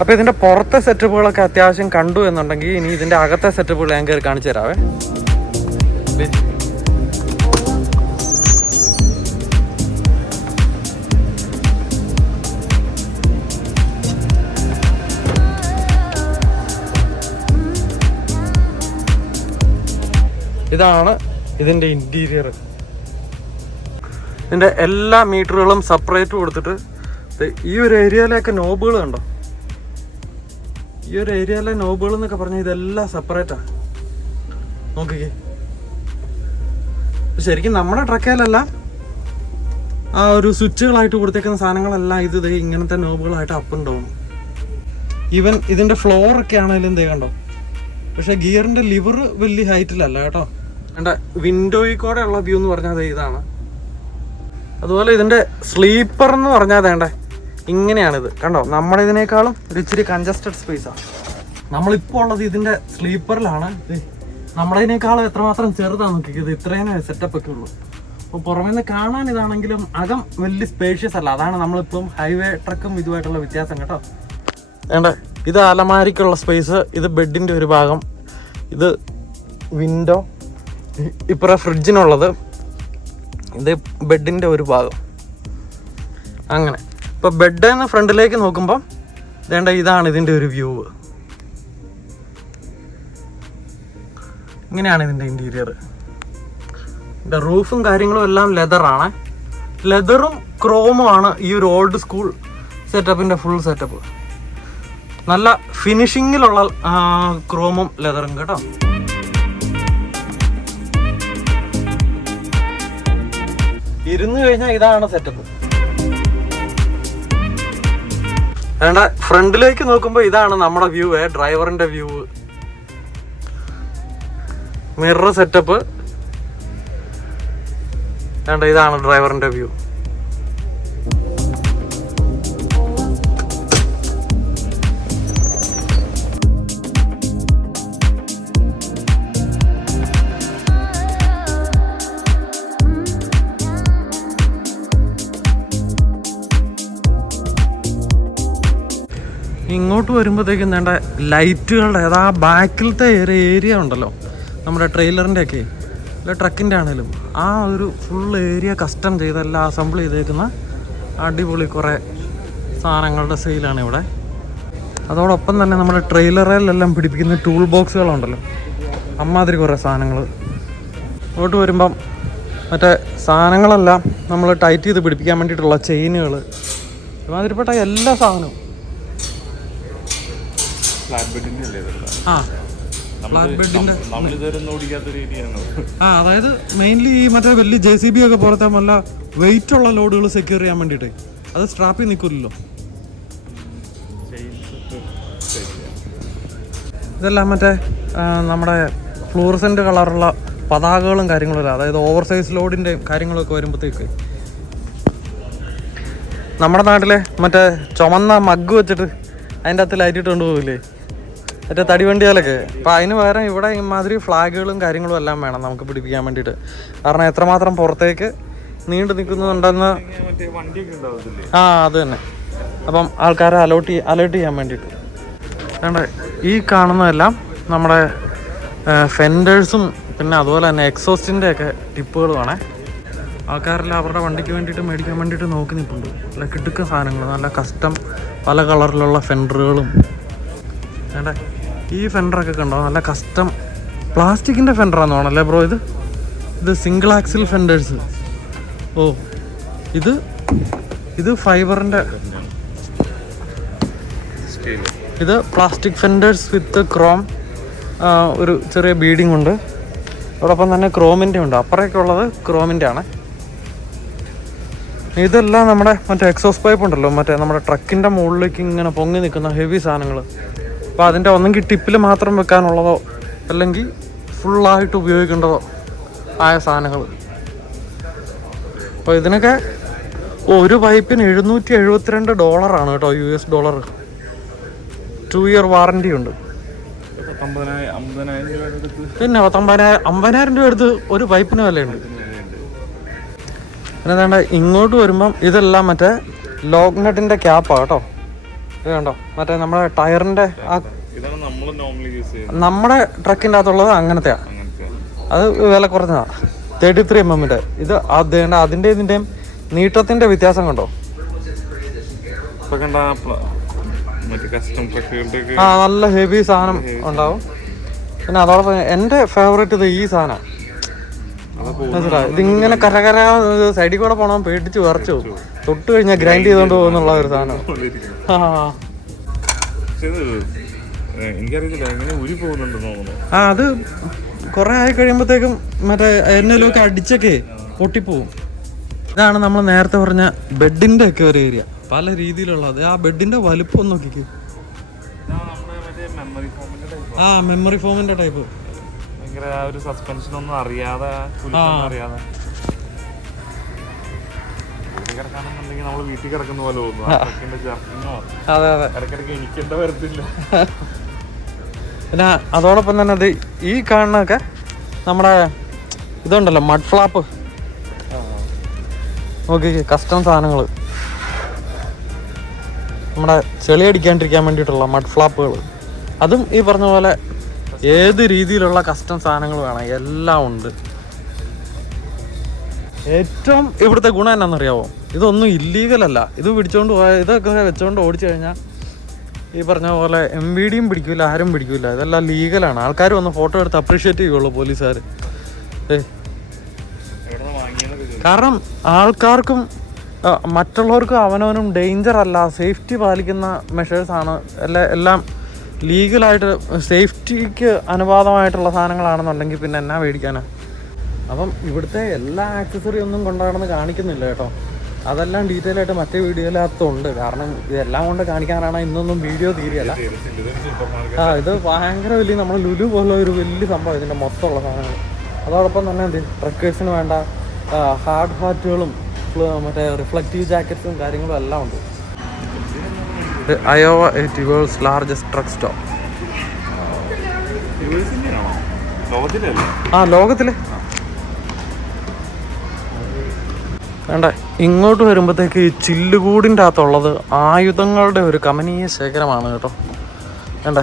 അപ്പോൾ ഇതിൻ്റെ പുറത്തെ സെറ്റപ്പുകളൊക്കെ അത്യാവശ്യം കണ്ടു എന്നുണ്ടെങ്കിൽ ഇനി ഇതിൻ്റെ അകത്തെ സെറ്റപ്പുകൾ ഞാൻ കയറി കാണിച്ചു തരാവേ. ഇതാണ് ഇതിൻ്റെ ഇൻറ്റീരിയർ. ഇതിൻ്റെ എല്ലാ മീറ്ററുകളും സെപ്പറേറ്റ് കൊടുത്തിട്ട് ഈ ഒരു ഏരിയയിലൊക്കെ നോബുകൾ കണ്ടോ? ഈ ഒരു ഏരിയയിലെ നോബുകൾ എന്നൊക്കെ പറഞ്ഞാൽ ഇതെല്ലാം സെപ്പറേറ്റാണ്. നോക്കിക്കേ. ശരിക്കും നമ്മുടെ ട്രക്കേലെല്ലാം ആ ഒരു സ്വിച്ചുകളായിട്ട് കൊടുത്തേക്കുന്ന സാധനങ്ങളെല്ലാം ഇത് ഇങ്ങനത്തെ നോബുകളായിട്ട് അപ്പ് ആൻഡ് ഡൗൺ. ഈവൻ ഇതിൻ്റെ ഫ്ലോറൊക്കെ ആണെങ്കിലും എന്തേ കണ്ടോ? പക്ഷെ ഗിയറിൻ്റെ ലിവർ വലിയ ഹൈറ്റിലല്ല കേട്ടോ. എൻ്റെ വിൻഡോയിൽ കൂടെ ഉള്ള വ്യൂ എന്ന് പറഞ്ഞാൽ ഇതാണ്. അതുപോലെ ഇതിൻ്റെ സ്ലീപ്പർ എന്ന് പറഞ്ഞാൽ വേണ്ടേ ഇങ്ങനെയാണിത് കണ്ടോ. നമ്മുടെ ഇതിനേക്കാളും ഒരു ഇച്ചിരി കൺജസ്റ്റഡ് സ്പേസാണ്. നമ്മളിപ്പോൾ ഉള്ളത് ഇതിൻ്റെ സ്ലീപ്പറിലാണ്. നമ്മുടെ ഇതിനേക്കാളും എത്രമാത്രം ചെറുതാണ് നോക്കിയത്. ഇത്രയും സെറ്റപ്പ് ഒക്കെ ഉള്ളൂ. അപ്പോൾ പുറമേ നിന്ന് കാണാൻ ഇതാണെങ്കിലും അകം വലിയ സ്പേഷ്യസ് അല്ല. അതാണ് നമ്മളിപ്പം ഹൈവേ ട്രക്കും ഇതുമായിട്ടുള്ള വ്യത്യാസം കേട്ടോ. വേണ്ട ഇത് അലമാരിക്കുള്ള സ്പേസ്, ഇത് ബെഡിൻ്റെ ഒരു ഭാഗം, ഇത് വിൻഡോ, ഇപ്പുറ ഫ്രിഡ്ജിനുള്ളത്, ഇത് ബെഡിൻ്റെ ഒരു ഭാഗം. അങ്ങനെ ഇപ്പോൾ ബെഡിൽ നിന്ന് ഫ്രണ്ടിലേക്ക് നോക്കുമ്പം വേണ്ട ഇതാണ് ഇതിൻ്റെ ഒരു വ്യൂ. ഇങ്ങനെയാണ് ഇതിൻ്റെ ഇൻറ്റീരിയർ. ഇതിൻ്റെ റൂഫും കാര്യങ്ങളും എല്ലാം ലെതറാണ്. ലെതറും ക്രോമും ആണ് ഈ ഒരു ഓൾഡ് സ്കൂൾ സെറ്റപ്പിൻ്റെ ഫുൾ സെറ്റപ്പ്. നല്ല ഫിനിഷിങ്ങിലുള്ള ക്രോമും ലെതറും കേട്ടോ. ഇരുന്ന് കഴിഞ്ഞാൽ ഇതാണ് സെറ്റപ്പ്. വേണ്ട ഫ്രണ്ടിലേക്ക് നോക്കുമ്പോൾ ഇതാണ് നമ്മുടെ വ്യൂ, ഡ്രൈവറിന്റെ വ്യൂ, മിറർ സെറ്റപ്പ്. വേണ്ട ഇതാണ് ഡ്രൈവറിന്റെ വ്യൂ. ഇങ്ങോട്ട് വരുമ്പോഴത്തേക്കും വേണ്ട ലൈറ്റുകളുടെ അതാ ബാക്കിലത്തെ ഏരിയ ഉണ്ടല്ലോ നമ്മുടെ ട്രെയിലറിൻ്റെ ഒക്കെ അല്ല ട്രക്കിൻ്റെ ആണെങ്കിലും ആ ഒരു ഫുൾ ഏരിയ കസ്റ്റം ചെയ്തെല്ലാം അസംബിൾ ചെയ്തേക്കുന്ന അടിപൊളി കുറേ സാധനങ്ങളുടെ സെയിലാണ് ഇവിടെ. അതോടൊപ്പം തന്നെ നമ്മുടെ ട്രെയിലറിലെല്ലാം പിടിപ്പിക്കുന്ന ടൂൾ ബോക്സുകളുണ്ടല്ലോ, അമ്മാതിരി കുറേ സാധനങ്ങൾ. ഇങ്ങോട്ട് വരുമ്പം മറ്റേ സാധനങ്ങളെല്ലാം നമ്മൾ ടൈറ്റ് ചെയ്ത് പിടിപ്പിക്കാൻ വേണ്ടിയിട്ടുള്ള ചെയിനുകൾ, ഇമാതിരിപ്പെട്ട എല്ലാ സാധനവും. ഫ്ലാറ്റ് ബെഡിൻ്റെ അല്ലേ? ആ നമ്മളിതുവരെ ഓടിക്കാത്തൊരു ഏരിയയാണ്. അതായത് മെയിൻലി ഈ മറ്റേ വലിയ JCB ഒക്കെ പോലത്തെ നല്ല വെയിറ്റ് ഉള്ള ലോഡുകൾ സെക്യൂർ ചെയ്യാൻ വേണ്ടിയിട്ട് അത് സ്ട്രാപ്പിൽ നിൽക്കില്ലല്ലോ. ഇതെല്ലാം മറ്റേ നമ്മുടെ ഫ്ലൂറസെൻ്റ് കളറുള്ള പതാകകളും കാര്യങ്ങളും, അതായത് ഓവർ സൈസ് ലോഡിൻ്റെയും കാര്യങ്ങളൊക്കെ വരുമ്പോഴത്തേക്ക് നമ്മുടെ നാട്ടിലെ മറ്റേ ചുമന്ന മഗ് വെച്ചിട്ട് അതിൻ്റെ അകത്ത് ലൈറ്റിട്ട് കൊണ്ടുപോകില്ലേ മറ്റേ തടിവണ്ടികളൊക്കെ. അപ്പോൾ അതിന് പകരം ഇവിടെ ഇമാതിരി ഫ്ലാഗുകളും കാര്യങ്ങളും എല്ലാം വേണം നമുക്ക് പിടിപ്പിക്കാൻ വേണ്ടിയിട്ട്. കാരണം എത്രമാത്രം പുറത്തേക്ക് നീണ്ടു നിൽക്കുന്നുണ്ടെന്ന് അത് തന്നെ. അപ്പം ആൾക്കാരെ അലേർട്ട് ചെയ്യാൻ വേണ്ടിയിട്ട് വേണ്ട. ഈ കാണുന്നതെല്ലാം നമ്മുടെ ഫെൻഡേഴ്സും പിന്നെ അതുപോലെ തന്നെ എക്സോസ്റ്റിൻ്റെ ഒക്കെ ടിപ്പുകളുമാണ്. ആൾക്കാരെല്ലാം അവരുടെ വണ്ടിക്ക് വേണ്ടിയിട്ട് മേടിക്കാൻ വേണ്ടിയിട്ട് നോക്കി നിൽപ്പുണ്ട്. നല്ല കിടുക്ക സാധനങ്ങൾ, നല്ല കസ്റ്റം പല കളറിലുള്ള ഫെൻഡറുകളും വേണ്ട. ഈ ഫെൻഡറൊക്കെ കണ്ടോ, നല്ല കസ്റ്റം പ്ലാസ്റ്റിക്കിൻ്റെ ഫെൻഡറാന്ന് തോന്നല്ലേ ബ്രോ. ഇത് സിംഗിൾ ആക്സിൽ ഫെൻഡേഴ്സ്. ഓ ഇത് ഫൈബറിൻ്റെ, ഇത് പ്ലാസ്റ്റിക് ഫെൻഡേഴ്സ് വിത്ത് ക്രോം, ഒരു ചെറിയ ബീഡിങ് ഉണ്ട്. അതോടൊപ്പം തന്നെ ക്രോമിൻ്റെ ഉണ്ട്. അപ്പുറമൊക്കെ ഉള്ളത് ക്രോമിൻ്റെ ആണ്. ഇതെല്ലാം നമ്മുടെ മറ്റേ എക്സോസ് പൈപ്പ് ഉണ്ടല്ലോ, മറ്റേ നമ്മുടെ ട്രക്കിൻ്റെ മുകളിലേക്ക് ഇങ്ങനെ പൊങ്ങി നിൽക്കുന്ന ഹെവി സാധനങ്ങൾ. അപ്പോൾ അതിൻ്റെ ഒന്നെങ്കിൽ ടിപ്പിൽ മാത്രം വെക്കാനുള്ളതോ അല്ലെങ്കിൽ ഫുള്ളായിട്ട് ഉപയോഗിക്കേണ്ടതോ ആയ സാധനങ്ങൾ. അപ്പോൾ ഇതിനൊക്കെ ഒരു പൈപ്പിന് $772 കേട്ടോ, US $. 2 year വാറൻറ്റി ഉണ്ട്. പിന്നെ 50,000 രൂപ എടുത്ത് ഒരു പൈപ്പിന് വിലയുണ്ട്. പിന്നെ വേണ്ട ഇങ്ങോട്ട് വരുമ്പം ഇതെല്ലാം മറ്റേ ലോക്ക് നട്ടിൻ്റെ ക്യാപ്പാണ് കേട്ടോ. ഇത് കണ്ടോ, മറ്റേ നമ്മുടെ ടയറിൻ്റെ നമ്മുടെ ട്രക്കിൻ്റെ അകത്തുള്ളത് അങ്ങനത്തെയാണ്. അത് വില കുറഞ്ഞതാണ്, 33 mm. ഇത് അതിൻ്റെ ഇതിൻ്റെയും നീട്ടത്തിൻ്റെ വ്യത്യാസം കണ്ടോ. നല്ല ഹെവി സാധനം ഉണ്ടാവും. പിന്നെ അതോടൊപ്പം എൻ്റെ ഫേവറേറ്റ് ഇത് ഈ സാധനം. ഇതിങ്ങനെ കരകര സൈഡിൽ കൂടെ പോകണം, പേടിച്ച് വിറച്ചു തൊട്ട് കഴിഞ്ഞാൽ ഗ്രൈൻഡ് ചെയ്തോണ്ട് പോകുന്നുള്ള ഒരു സാധനം. അത് കുറെ ആയി കഴിയുമ്പോഴത്തേക്കും മറ്റേ എന്നലൊക്കെ അടിച്ചൊക്കെ പൊട്ടിപ്പോവും. ഇതാണ് നമ്മൾ നേരത്തെ പറഞ്ഞ ബെഡിന്റെ ഒക്കെ ഒരു ഏരിയ, പല രീതിയിലുള്ളത്. ആ ബെഡിന്റെ വലുപ്പം നോക്കിക്ക്. മെമ്മറി ഫോമിന്റെ ടൈപ്പ്. ഒരു സസ്പെൻഷൻ ഒന്നും അറിയാതെ നമ്മൾ വീട്ടിൽ കിടക്കുന്ന പോലെ ഇടയ്ക്കിടയ്ക്ക് എനിക്കെന്താ വരത്തില്ല. പിന്നെ അതോടൊപ്പം തന്നെ അത് ഈ കാണുന്നതൊക്കെ നമ്മുടെ ഇതുണ്ടല്ലോ മഡ് ഫ്ലാപ്പ്, നോക്കി കസ്റ്റം സാധനങ്ങൾ, നമ്മുടെ ചെളി അടിക്കാണ്ടിരിക്കാൻ വേണ്ടിയിട്ടുള്ള മഡ് ഫ്ലാപ്പുകൾ. അതും ഈ പറഞ്ഞ പോലെ ഏത് രീതിയിലുള്ള കസ്റ്റം സാധനങ്ങൾ വേണം, എല്ലാം ഉണ്ട്. ഏറ്റവും ഇവിടുത്തെ ഗുണം എന്നാണെന്നറിയാമോ, ഇതൊന്നും ഇല്ലീഗലല്ല. ഇത് പിടിച്ചോണ്ട് ഇതൊക്കെ വെച്ചോണ്ട് ഓടിച്ചു കഴിഞ്ഞാൽ ഈ പറഞ്ഞ പോലെ MVDയും പിടിക്കില്ല, ആരും പിടിക്കില്ല. ഇതെല്ലാം ലീഗലാണ്. ആൾക്കാർ വന്ന് ഫോട്ടോ എടുത്ത് അപ്രീഷിയേറ്റ് ചെയ്യുള്ളൂ പോലീസുകാർ. കാരണം ആൾക്കാർക്കും മറ്റുള്ളവർക്കും അവനവനും ഡേഞ്ചർ അല്ല, സേഫ്റ്റി പാലിക്കുന്ന മെഷേഴ്സാണ് എല്ലാം ലീഗലായിട്ട് സേഫ്റ്റിക്ക് അനുവാദമായിട്ടുള്ള സാധനങ്ങളാണെന്നുണ്ടെങ്കിൽ പിന്നെ എന്നാ മേടിക്കാനാ. അപ്പം ഇവിടുത്തെ എല്ലാ ആക്സസറി ഒന്നും കൊണ്ടാണെന്ന് കാണിക്കുന്നില്ല കേട്ടോ. അതെല്ലാം ഡീറ്റെയിൽ ആയിട്ട് മറ്റേ വീഡിയോയിലകത്തുണ്ട്. കാരണം ഇതെല്ലാം കൊണ്ട് കാണിക്കാനാണ് ഇന്നൊന്നും വീഡിയോ തീരെയല്ല. ഇത് ഭയങ്കര വലിയ നമ്മുടെ ലുലു പോലെ ഒരു വലിയ സംഭവം ഇതിൻ്റെ മൊത്തമുള്ള സാധനങ്ങൾ. അതോടൊപ്പം തന്നെ എന്ത് ട്രക്കേഴ്സിന് വേണ്ട ഹാർഡ് ഹാറ്റുകളും മറ്റേ റിഫ്ലക്റ്റീവ് ജാക്കറ്റ്സും കാര്യങ്ങളും എല്ലാം ഉണ്ട്. Iowa is world's largest truck stop. ലോകത്തിലെ വേണ്ട. ഇങ്ങോട്ട് വരുമ്പോഴത്തേക്ക് ഈ ചില്ലുകൂടിൻ്റെ അകത്തുള്ളത് ആയുധങ്ങളുടെ ഒരു കമനീയ ശേഖരമാണ് കേട്ടോ. വേണ്ട,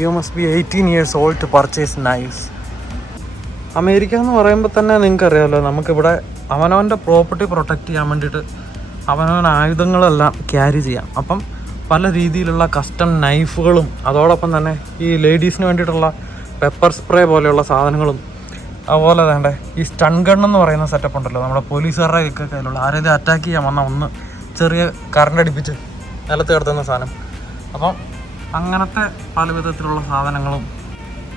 you must be 18 years old to purchase knives. America എന്ന് പറയുമ്പോൾ തന്നെ നിങ്ങൾക്കറിയാമല്ലോ, നമുക്കിവിടെ അവനവൻ്റെ പ്രോപ്പർട്ടി പ്രൊട്ടക്റ്റ് ചെയ്യാൻ വേണ്ടിയിട്ട് അവനവൻ ആയുധങ്ങളെല്ലാം ക്യാരി ചെയ്യാം. അപ്പം പല രീതിയിലുള്ള കസ്റ്റം നൈഫുകളും അതോടൊപ്പം തന്നെ ഈ ലേഡീസിന് വേണ്ടിയിട്ടുള്ള പെപ്പർ സ്പ്രേ പോലെയുള്ള സാധനങ്ങളും അതുപോലെ തന്നെ ഈ സ്റ്റൺ ഗൺ എന്ന് പറയുന്ന സെറ്റപ്പ് ഉണ്ടല്ലോ, നമ്മുടെ പോലീസുകാരുടെ ഒക്കെ കയ്യിലുള്ള ആരെയും അറ്റാക്ക് ചെയ്യാൻ വന്നാൽ ഒന്ന് ചെറിയ കറണ്ട് അടിപ്പിച്ച് നിലത്ത് കിടത്തുന്ന സാധനം. അപ്പം അങ്ങനത്തെ പല വിധത്തിലുള്ള സാധനങ്ങളും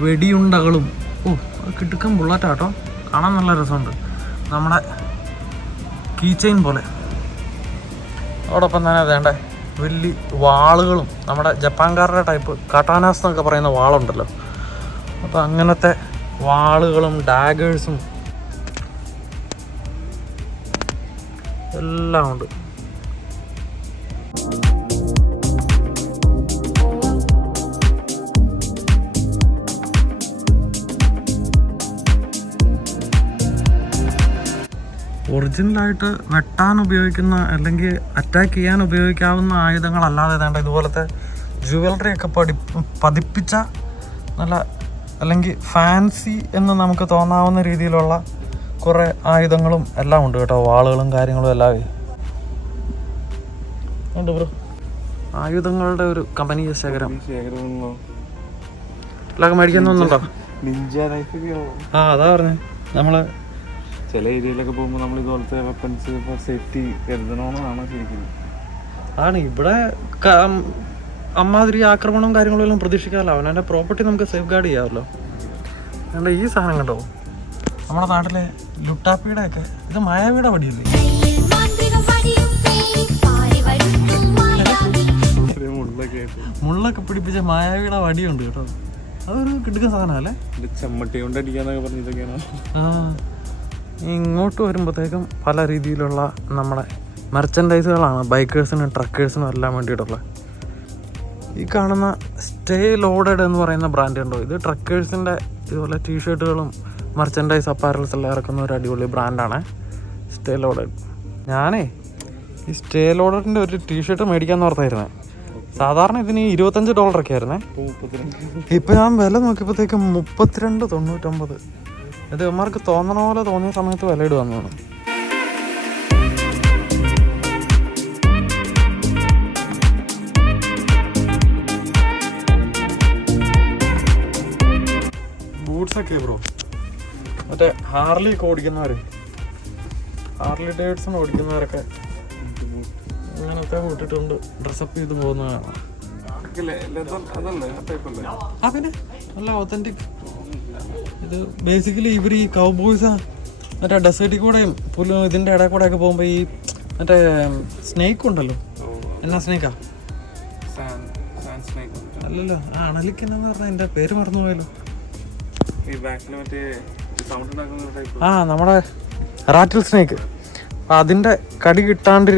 വെടിയുണ്ടകളും. ഓ അത് കിട്ടുക്കം ബുള്ളറ്റാട്ടോ, കാണാൻ നല്ല രസമുണ്ട്. നമ്മുടെ കീ ചെയിൻ പോലെ. അതോടൊപ്പം തന്നെ വേണ്ടേ വലിയ വാളുകളും, നമ്മുടെ ജപ്പാൻകാരുടെ ടൈപ്പ് കട്ടാനാസ് എന്നൊക്കെ പറയുന്ന വാളുണ്ടല്ലോ, അപ്പോൾ അങ്ങനത്തെ വാളുകളും ഡാഗേഴ്സും എല്ലാം ഉണ്ട്. ഒറിജിനലായിട്ട് വെട്ടാൻ ഉപയോഗിക്കുന്ന അല്ലെങ്കിൽ അറ്റാക്ക് ചെയ്യാൻ ഉപയോഗിക്കാവുന്ന ആയുധങ്ങളല്ലാതെ വേണ്ട ഇതുപോലത്തെ ജുവലറി ഒക്കെ പതിപ്പിച്ച നല്ല അല്ലെങ്കിൽ ഫാൻസി എന്ന് നമുക്ക് തോന്നാവുന്ന രീതിയിലുള്ള കുറേ ആയുധങ്ങളും എല്ലാം ഉണ്ട് കേട്ടോ. വാളുകളും കാര്യങ്ങളും എല്ലാം ഉണ്ട് ബ്രോ. ആയുധങ്ങളുടെ ഒരു കമ്പനി ശേഖരം എല്ലാം മേടിക്കാൻ തോന്നുന്നുണ്ടോ? ആ അതാ പറഞ്ഞേ, നമ്മള് ചില ഏരിയയിലൊക്കെ പോകുമ്പോൾ നമ്മൾ ഇതുപോലത്തെ വെപ്പൺസ് ഫോർ സേഫ്റ്റി കരുതണമെന്നാണ് ശരിക്കും. ആണ് ഇവിടെ അമ്മാതിരി ആക്രമണവും കാര്യങ്ങളും എല്ലാം പ്രതീക്ഷിക്കാമല്ലോ. അവനവൻ്റെ പ്രോപ്പർട്ടി നമുക്ക് സേഫ് ഗാർഡ് ചെയ്യാമല്ലോ. അതുകൊണ്ട് ഈ സാധനം കണ്ടോ, നമ്മുടെ നാട്ടിലെ ലുട്ടാപ്പിയുടെ ഒക്കെ ഇത് മായാവിയുടെ വടിയല്ലേ? മുള്ളൊക്കെ പിടിപ്പിച്ച മായാവിയുടെ വടിയുണ്ട് കേട്ടോ. അതൊരു കിടക്കുന്ന സാധനമല്ലേ? ചെമ്മട്ടി കൊണ്ട് അടിക്കാന്നൊക്കെ പറഞ്ഞിട്ടൊക്കെയാണ്. ആ ഇങ്ങോട്ട് വരുമ്പോഴത്തേക്കും പല രീതിയിലുള്ള നമ്മുടെ മെർച്ചൻഡൈസുകളാണ് ബൈക്കേഴ്സിനും ട്രക്കേഴ്സിനും എല്ലാം വേണ്ടിയിട്ടുള്ളത്. ഈ കാണുന്ന സ്റ്റേ ലോഡഡ് എന്ന് പറയുന്ന ബ്രാൻഡ് ഉണ്ടോ, ഇത് ട്രക്കേഴ്സിൻ്റെ ഇതുപോലെ ടീഷർട്ടുകളും മെർച്ചൻഡൈസ് അപ്പാരൽസ് എല്ലാം ഇറക്കുന്ന ഒരു അടിപൊളി ബ്രാൻഡാണ് സ്റ്റേ ലോഡഡ്. ഞാനേ ഈ സ്റ്റേ ലോഡഡിൻ്റെ ഒരു ടീഷർട്ട് മേടിക്കാമെന്ന് ഓർത്തായിരുന്നേ. സാധാരണ ഇതിന് $25 ആയിരുന്നേ. ഇപ്പം ഞാൻ വില നോക്കിയപ്പോഴത്തേക്കും 32.99. ഇത് ഇവന്മാർക്ക് തോന്നണ പോലെ തോന്നിയ സമയത്ത് വില ഇടുവന്നു. ബൂട്ട്സൊക്കെ ബ്രോ മറ്റേ ഹാർലി ഒക്കെ ഓടിക്കുന്നവർ, ഹാർലി ഡേവിഡ്സൺ ഓടിക്കുന്നവരൊക്കെ അങ്ങനത്തെ ഇട്ടിട്ടുണ്ട് ഡ്രസ്സപ്പ് ചെയ്ത് പോകുന്നതാണ്. ആ പിന്നെ നല്ല ഒത്തൻറ്റിക്. ഇത് ബേസിക്കലി ഇവർ ഈ കൗബോയ്സാ മറ്റേ ഡെസേർട്ടിൽ കൂടെയും ഇതിൻ്റെ ഇടയിൽ കൂടെ ഒക്കെ പോകുമ്പോൾ ഈ മറ്റേ സ്നേക്ക് ഉണ്ടല്ലോ, എന്നാ സ്നേക്കാ അല്ലല്ലോ, അണലിക്കെന്നു പറഞ്ഞാൽ എൻ്റെ പേര് മറന്നുപോയല്ലോ. ആ നമ്മുടെ റാറ്റിൽ സ്നേക്ക്. അതിൻ്റെ കടി കിട്ടാണ്ട്,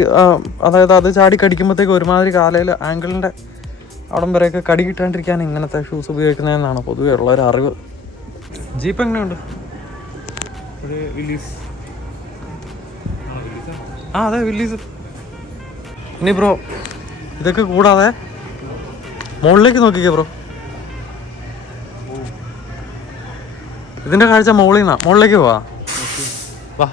അതായത് അത് ചാടി കടിക്കുമ്പോഴത്തേക്ക് ഒരുമാതിരി കാലയിൽ ആങ്കിളിൻ്റെ അവിടം വരെയൊക്കെ കടി കിട്ടാണ്ടിരിക്കാൻ ഇങ്ങനത്തെ ഷൂസ് ഉപയോഗിക്കുന്നതെന്നാണ് പൊതുവേ ഉള്ളൊരു അറിവ്. ജീപ്പ് എങ്ങനെയുണ്ട്? ആ അതെ വില്ലീസ്. ഇനി ബ്രോ ഇതൊക്കെ കൂടാതെ മുകളിലേക്ക് നോക്കിക്കേ ബ്രോ, ഇതിൻ്റെ കാഴ്ച മുകളിൽ നിന്നാ. മുകളിലേക്ക് പോവാ വാ.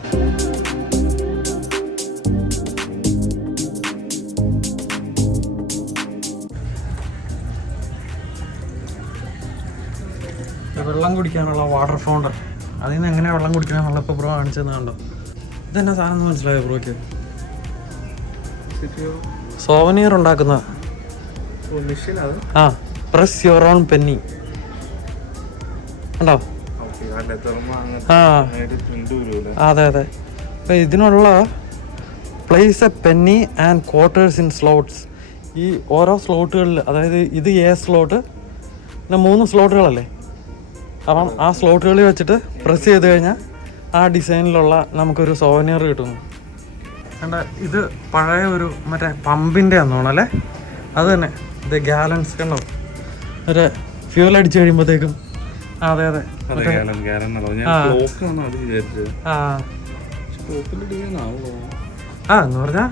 വെള്ളം കുടിക്കാനുള്ള വാട്ടർ ഫൗണ്ടൻ, അതിൽ നിന്ന് എങ്ങനെയാണ് വെള്ളം കുടിക്കണമെന്നുള്ള ഇപ്പോൾ ബ്രോ കാണിച്ചതെന്ന് കണ്ടോ. ഇതെന്നാ സാധനം എന്ന് മനസ്സിലായോ ബ്രോയ്ക്ക്? സോവനീർ ഉണ്ടാക്കുന്ന ആ പ്രസ് യുവർ ഓൺ പെന്നി ഉണ്ടോ? ആ അതെ അതെ. അപ്പം ഇതിനുള്ള place A Penny and quarters in slots. ഈ ഓരോ സ്ലോട്ടുകളിൽ, അതായത് ഇത് സ്ലോട്ട്, പിന്നെ 3 സ്ലോട്ടുകളല്ലേ, അപ്പം ആ സ്ലോട്ടുകളിൽ വെച്ചിട്ട് പ്രസ് ചെയ്ത് കഴിഞ്ഞാൽ ആ ഡിസൈനിലുള്ള നമുക്കൊരു സോവനീർ കിട്ടുന്നു. കണ്ട ഇത് പഴയ ഒരു മറ്റേ പമ്പിൻ്റെ ആണെന്നോണല്ലേ, അത് തന്നെ. ഇത് ഗാലൻസ് കണ്ടോ, ഒരു ഫ്യൂൽ അടിച്ച് കഴിയുമ്പോഴത്തേക്കും. അതെ അതെ ആ എന്ന് പറഞ്ഞാൽ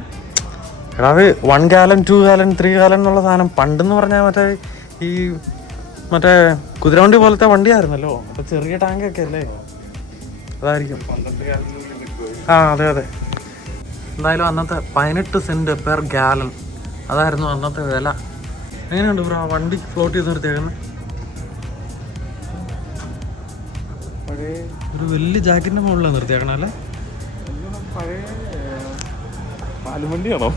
എടാവ് 1 gallon 2 gallon 3 gallon എന്നുള്ള സാധനം പണ്ടെന്ന് പറഞ്ഞാൽ മറ്റേ ഈ മറ്റേ കുതിരവണ്ടി പോലത്തെ വണ്ടിയായിരുന്നല്ലോ, അപ്പോൾ ചെറിയ ടാങ്കൊക്കെ അല്ലേ, അതായിരിക്കും. ആ അതെ അതെ. എന്തായാലും അന്നത്തെ 18 സെൻറ്റ് പെർ ഗാലൻ അതായിരുന്നു അന്നത്തെ വില. എങ്ങനെയുണ്ട് ബ്രോ വണ്ടി ഫ്ലോട്ട് ചെയ്ത് നിർത്തിയേക്കുന്നത്? ഒരു വലിയ ജാക്കറ്റിൻ്റെ മുകളിലാണ് നിർത്തിയേക്കണം അല്ലേ? പാലുവണ്ടിയാണോ?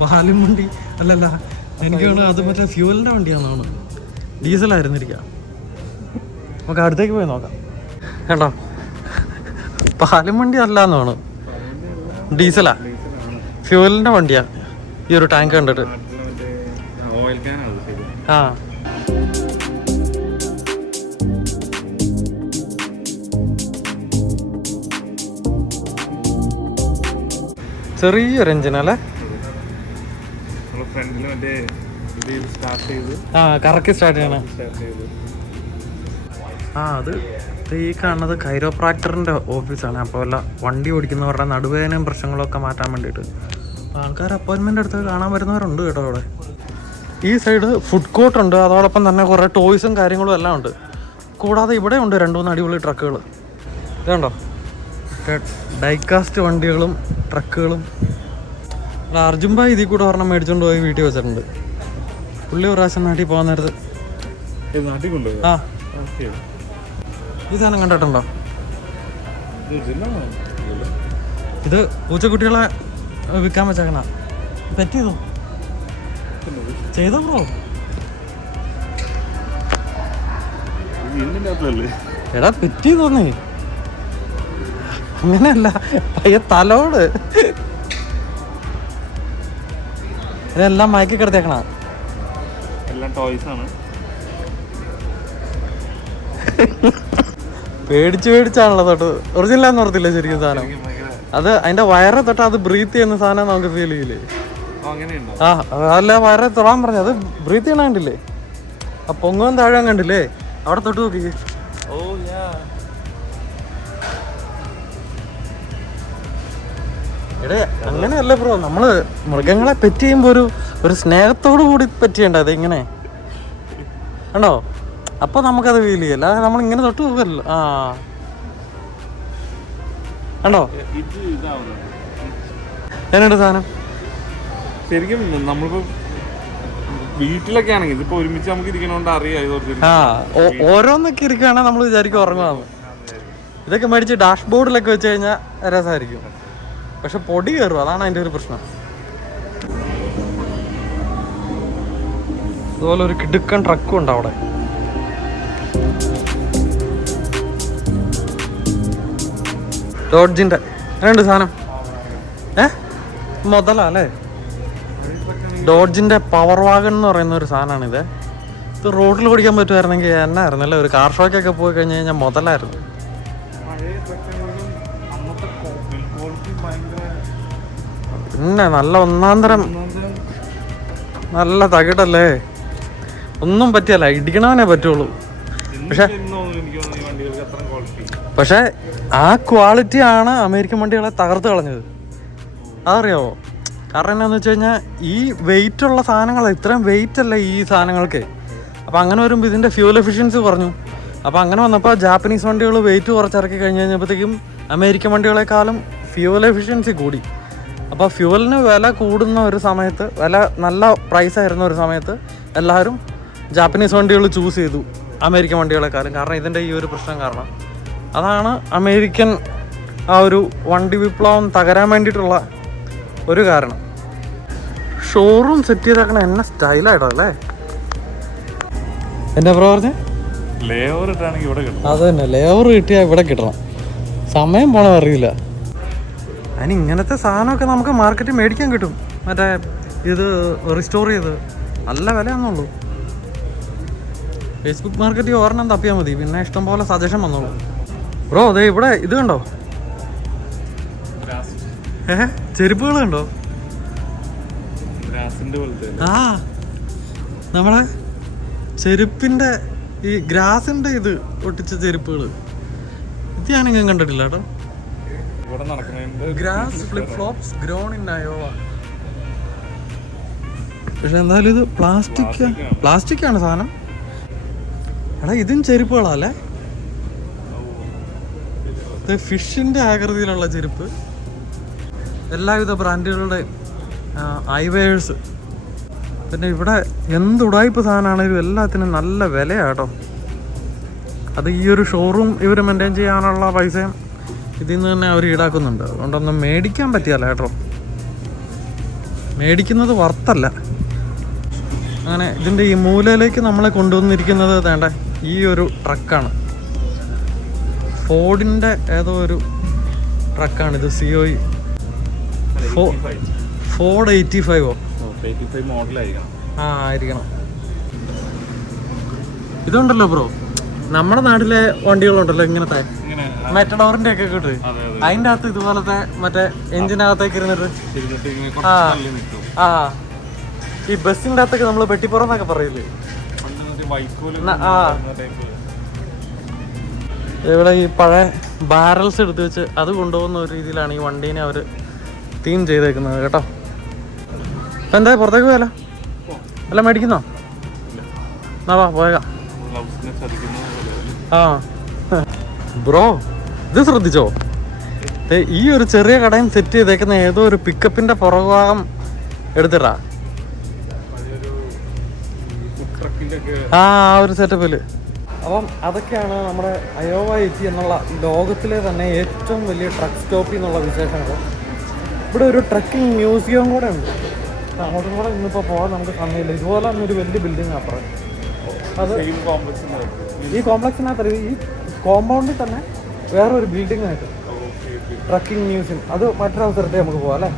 പാലും വണ്ടി അല്ലല്ല, എനിക്ക് തോന്നുന്നു അത് മറ്റേ ഫ്യൂവലിൻ്റെ വണ്ടിയാണെന്നാണ്, ഡീസലായിരുന്നിരിക്കുക. നമുക്ക് അടുത്തേക്ക് പോയി നോക്കാം. കേട്ടോ, പാലും വണ്ടി അല്ലാന്നാണ്, ഡീസലാ, ഫ്യൂവലിൻ്റെ വണ്ടിയാ ഈ ഒരു ടാങ്ക് കണ്ടിട്ട്. ആ ചെറിയൊരു എഞ്ചിനല്ലേ? ആ കറക്റ്റ് സ്റ്റാർട്ട് ചെയ്യണം. ആ അത് ഈ കാണുന്നത് കൈരോപ്രാക്ടറിൻ്റെ ഓഫീസാണ്. അപ്പോൾ വല്ല വണ്ടി ഓടിക്കുന്നവരുടെ നടുവേദനയും പ്രശ്നങ്ങളൊക്കെ മാറ്റാൻ വേണ്ടിയിട്ട് ആൾക്കാർ അപ്പോയിൻമെൻ്റ് എടുത്ത് കാണാൻ വരുന്നവരുണ്ട് കേട്ടോ. അവിടെ ഈ സൈഡ് ഫുഡ് കോർട്ട് ഉണ്ട്, അതോടൊപ്പം തന്നെ കുറേ ടോയ്സും കാര്യങ്ങളും എല്ലാം ഉണ്ട്. കൂടാതെ ഇവിടെ ഉണ്ട് 2-3 അടിപൊളി ട്രക്കുകൾ. ഇതുണ്ടോ, ഡൈകാസ്റ്റ് വണ്ടികളും ട്രക്കുകളും. അർജുൻ ഭായ് ഇതിൽ കൂടെ ഒരെണ്ണം മേടിച്ചുകൊണ്ട് പോയി വീട്ടിൽ വെച്ചിട്ടുണ്ട്. പുള്ളി ഒരു പ്രാവശ്യം നാട്ടിൽ പോകാൻ നേരത്ത്. ആ ഈ സാധനം കണ്ടിട്ടുണ്ടോ? ഇത് പൂച്ചക്കുട്ടികളെ വിൽക്കാൻ വെച്ചേക്കണ. പെറ്റ് ചെയ്തോ ബ്രോ? എടാ പെറ്റ് തോന്നേ, അങ്ങനെയല്ല പയ്യ തലോട്. ഇതെല്ലാം മയക്കി കിടത്തേക്കണ, എല്ലാം ടോയ്സ് ആണ്. പേടിച്ചാണല്ലോ തൊട്ട്. ഒറിജിനലാന്ന് ഓർത്തില്ല ശരിക്കും സാധനം. അത് അതിന്റെ വയറെ തൊട്ട് അത് ബ്രീത്ത് ചെയ്യുന്ന സാധനം നമുക്ക് ഫീൽ ചെയ്യില്ലേ? ആ അല്ല, വയറെ തൊടാൻ പറഞ്ഞു, അത് ബ്രീത്ത് ചെയ്യണ കണ്ടില്ലേ? ആ പൊങ്ങും താഴെ കണ്ടില്ലേ? അവിടെ തൊട്ട് നോക്കി. എടേ അങ്ങനെയല്ല ബ്രോ, നമ്മള് മൃഗങ്ങളെ പെറ്റ് ചെയ്യുമ്പോ ഒരു സ്നേഹത്തോടു കൂടി പെറ്റ് ചെയ്യണ്ടത് ഇങ്ങനെ ആണോ? അപ്പൊ നമുക്കത് ഫീൽ ചെയ്യല്ല. നമ്മൾ ഇങ്ങനെ തൊട്ട് പോകല്ലോ. ആ ആണോ? ഞാനുണ്ട് സാധനം. ശരിക്കും നമ്മളിപ്പോ വീട്ടിലൊക്കെ ആണെങ്കിൽ ഇതിപ്പോ ഒരുമിച്ച് നമുക്ക് ഇരിക്കണോണ്ട് അറിയാം. ആ ഓരോന്നൊക്കെ ഇരിക്കുകയാണെങ്കിൽ നമ്മൾ വിചാരിക്കും ഉറങ്ങാന്ന്. ഇതൊക്കെ മേടിച്ച് ഡാഷ് ബോർഡിലൊക്കെ വെച്ച് കഴിഞ്ഞാൽ രസമായിരിക്കും. പക്ഷെ പൊടി കയറും, അതാണ് അതിൻ്റെ ഒരു പ്രശ്നം. അതുപോലെ ഒരു കിടുക്കൻ ട്രക്കും ഉണ്ട് അവിടെ. ഡോഡ്ജിന്റെ രണ്ട് സാധനം മുതലല്ലേ? ഡോഡ്ജിന്റെ പവർ വാഗൺ എന്ന് പറയുന്ന ഒരു സാധനമാണിത്. ഇത് റോഡിൽ ഓടിക്കാൻ പറ്റുമായിരുന്നെങ്കിൽ എന്നായിരുന്നല്ലേ? ഒരു കാർ ഷോക്കൊക്കെ പോയി കഴിഞ്ഞ് കഴിഞ്ഞാൽ മുതലായിരുന്നു. പിന്നെ നല്ല ഒന്നാന്തരം നല്ല തകിടല്ലേ, ഒന്നും പറ്റിയല്ല, ഇടിക്കണവനെ പറ്റുള്ളൂ. പക്ഷെ ആ ക്വാളിറ്റി ആണ് അമേരിക്കൻ വണ്ടികളെ തകർത്ത് കളഞ്ഞത്. അതറിയാവോ? കാരണം എന്താണെന്ന് വെച്ച് കഴിഞ്ഞാൽ ഈ വെയിറ്റ് ഉള്ള സാധനങ്ങൾ, ഇത്രയും വെയിറ്റ് അല്ല ഈ സാധനങ്ങൾക്ക്. അപ്പോൾ അങ്ങനെ വരുമ്പോൾ ഇതിൻ്റെ ഫ്യൂൽ എഫിഷ്യൻസി കുറഞ്ഞു. അപ്പോൾ അങ്ങനെ വന്നപ്പോൾ ജാപ്പനീസ് വണ്ടികൾ വെയിറ്റ് കുറച്ചിറക്കി കഴിഞ്ഞ് കഴിഞ്ഞപ്പോഴത്തേക്കും അമേരിക്കൻ വണ്ടികളെക്കാളും ഫ്യൂൽ എഫിഷ്യൻസി കൂടി. അപ്പോൾ ഫ്യൂവലിന് വില കൂടുന്ന ഒരു സമയത്ത്, വില നല്ല പ്രൈസായിരുന്ന ഒരു സമയത്ത് എല്ലാവരും ജാപ്പനീസ് വണ്ടികൾ ചൂസ് ചെയ്തു അമേരിക്കൻ വണ്ടികളെക്കാളും. കാരണം ഇതിൻ്റെ ഈ ഒരു പ്രശ്നം കാരണം. അതാണ് അമേരിക്കൻ ആ ഒരു വണ്ടി വിപ്ലവം തകരാൻ വേണ്ടിയിട്ടുള്ള ഒരു കാരണം. ഷോറൂം സെറ്റ് ചെയ്തേക്കണ എന്നെ സ്റ്റൈലായിട്ടോ അല്ലേ? എന്നാ ബ്രോ പറഞ്ഞേ? അത് തന്നെ, ലേവർ കിട്ടിയാൽ ഇവിടെ കിട്ടണം. സമയം പോണത് അറിയില്ല. അതിന് ഇങ്ങനത്തെ സാധനമൊക്കെ നമുക്ക് മാർക്കറ്റിൽ മേടിക്കാൻ കിട്ടും. മറ്റേ ഇത് റിസ്റ്റോർ ചെയ്ത് നല്ല വിലയാണെന്നുള്ളൂ. ഫേസ്ബുക്ക് മാർക്കറ്റിൽ ഒരെണ്ണം തപ്പിയാൽ മതി, പിന്നെ ഇഷ്ടംപോലെ സജഷൻ വന്നോളൂ. ബ്രോ അതെ ഇവിടെ ഇത് കണ്ടോ? ചെരുപ്പുകൾ കണ്ടോ? ആ നമ്മളെ ചെരുപ്പിന്റെ ഈ ഗ്രാസിന്റെ ഇത് ഒട്ടിച്ച ചെരുപ്പുകൾ. ഇത് ഞാനിങ്ങനെ കണ്ടിട്ടില്ല കേട്ടോ. Grass flip flops grown in Iowa. പക്ഷെ എന്തായാലും ഇത് പ്ലാസ്റ്റിക് ആണ് സാധനം. എടാ ഇതും ചെരുപ്പുകളല്ലേ? ഇത് ഫിഷിന്റെ ആകൃതിയിലുള്ള ചെരുപ്പ്. എല്ലാവിധ ബ്രാൻഡുകളുടെ ഐവെയേഴ്സ്. പിന്നെ ഇവിടെ എന്ത് ഉടായ്പ സാധനമാണെങ്കിലും എല്ലാത്തിനും നല്ല വിലയാട്ടോ. അത് ഈ ഒരു ഷോറൂം ഇവർ മെയിൻറ്റെയിൻ ചെയ്യാനുള്ള പൈസയും ഇതിൽ നിന്ന് തന്നെ അവർ ഈടാക്കുന്നുണ്ട്. അതുകൊണ്ടൊന്നും മേടിക്കാൻ പറ്റിയല്ല കേട്ടോ. മേടിക്കുന്നത് വರ್ತല്ല. അങ്ങനെ ഇതിൻ്റെ ഈ മൂലയിലേക്ക് നമ്മളെ കൊണ്ടുവന്നിരിക്കുന്നത് വേണ്ട ഈ ഒരു ട്രക്കാണ്. ഫോർഡിൻ്റെ ഏതോ ഒരു ട്രക്കാണിത്. COE Ford 85 മോഡലായിരിക്കണം. ആ ആയിരിക്കണം. ഇതുണ്ടല്ലോ ബ്രോ, നമ്മുടെ നാട്ടിലെ വണ്ടികളുണ്ടല്ലോ ഇങ്ങനത്തെ മെറ്റഡോറിന്റെ ഒക്കെ കിട്ടും. അതിൻ്റെ അകത്ത് ഇതുപോലത്തെ മറ്റേ എഞ്ചിനകത്തേക്ക് ഇരുന്നിട്ട് ആ ഈ ബസ്സിൻ്റെ അകത്തൊക്കെ നമ്മൾ വെട്ടിപ്പുറം എന്നൊക്കെ പറയില്ലേ. ആ ഇവിടെ ഈ പഴയ ബാരൽസ് എടുത്ത് വെച്ച് അത് കൊണ്ടുപോകുന്ന ഒരു രീതിയിലാണ് ഈ വണ്ടീനെ അവർ തീം ചെയ്തേക്കുന്നത് കേട്ടോ. ഇപ്പം എന്താ പുറത്തേക്ക് പോയാലോ? അല്ല മേടിക്കുന്നോ? എന്നാ വാ പോയേക്കാം. ആ ബ്രോ ഇത് ശ്രദ്ധിച്ചോ, ഈ ഒരു ചെറിയ കടയും സെറ്റ് ചെയ്തേക്കുന്ന ഏതോ ഒരു പിക്കപ്പിന്റെ പുറകുഭാഗം എടുത്തിട്ടാ ആ ഒരു സെറ്റപ്പില്. അപ്പം അതൊക്കെയാണ് നമ്മുടെ അയോവ എത്തി എന്നുള്ള ലോകത്തിലെ തന്നെ ഏറ്റവും വലിയ ട്രക്ക് സ്റ്റോപ്പിൽ നിന്നുള്ള വിശേഷങ്ങൾ. ഇവിടെ ഒരു ട്രക്കിംഗ് മ്യൂസിയം കൂടെ ഉണ്ട്. അങ്ങോട്ടും കൂടെ ഇന്നിപ്പോൾ പോകാൻ നമുക്ക് സമയമില്ല. ഇതുപോലെ തന്നെ ഒരു വലിയ ബിൽഡിംഗ് അപ്പുറം. അത് ഈ കോംപ്ലക്സിനകത്ത് ഈ കോമ്പൗണ്ടിൽ തന്നെ വേറൊരു ബിൽഡിംഗ് ആയിട്ട് ട്രക്കിംഗ് മ്യൂസിയം. അത് മറ്റൊരവസരത്തെ നമുക്ക് പോകാം അല്ലേ.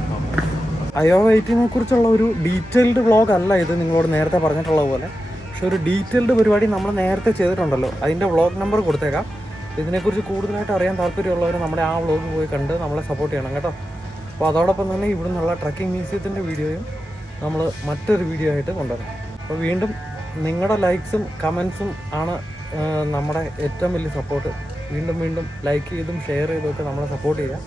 അയോവ എയ്റ്റിനെ കുറിച്ചുള്ള ഒരു ഡീറ്റെയിൽഡ് വ്ളോഗ് അല്ല ഇത്, നിങ്ങളോട് നേരത്തെ പറഞ്ഞിട്ടുള്ള പോലെ. പക്ഷെ ഒരു ഡീറ്റെയിൽഡ് പരിപാടി നമ്മൾ നേരത്തെ ചെയ്തിട്ടുണ്ടല്ലോ, അതിൻ്റെ വ്ളോഗ് നമ്പർ കൊടുത്തേക്കാം. ഇതിനെക്കുറിച്ച് കൂടുതലായിട്ട് അറിയാൻ താല്പര്യമുള്ളവർ നമ്മുടെ ആ വ്ളോഗ് പോയി കണ്ട് നമ്മളെ സപ്പോർട്ട് ചെയ്യണം കേട്ടോ. അപ്പോൾ അതോടൊപ്പം തന്നെ ഇവിടെ നിന്നുള്ള ട്രക്കിംഗ് മ്യൂസിയത്തിൻ്റെ വീഡിയോയും നമ്മൾ മറ്റൊരു വീഡിയോ ആയിട്ട് കൊണ്ടുവരാം. അപ്പോൾ വീണ്ടും നിങ്ങളുടെ ലൈക്സും കമൻസും ആണ് നമ്മുടെ ഏറ്റവും വലിയ സപ്പോർട്ട്. വീണ്ടും ലൈക്ക് ചെയ്തും ഷെയർ ചെയ്തും ഒക്കെ നമ്മളെ സപ്പോർട്ട് ചെയ്യുക.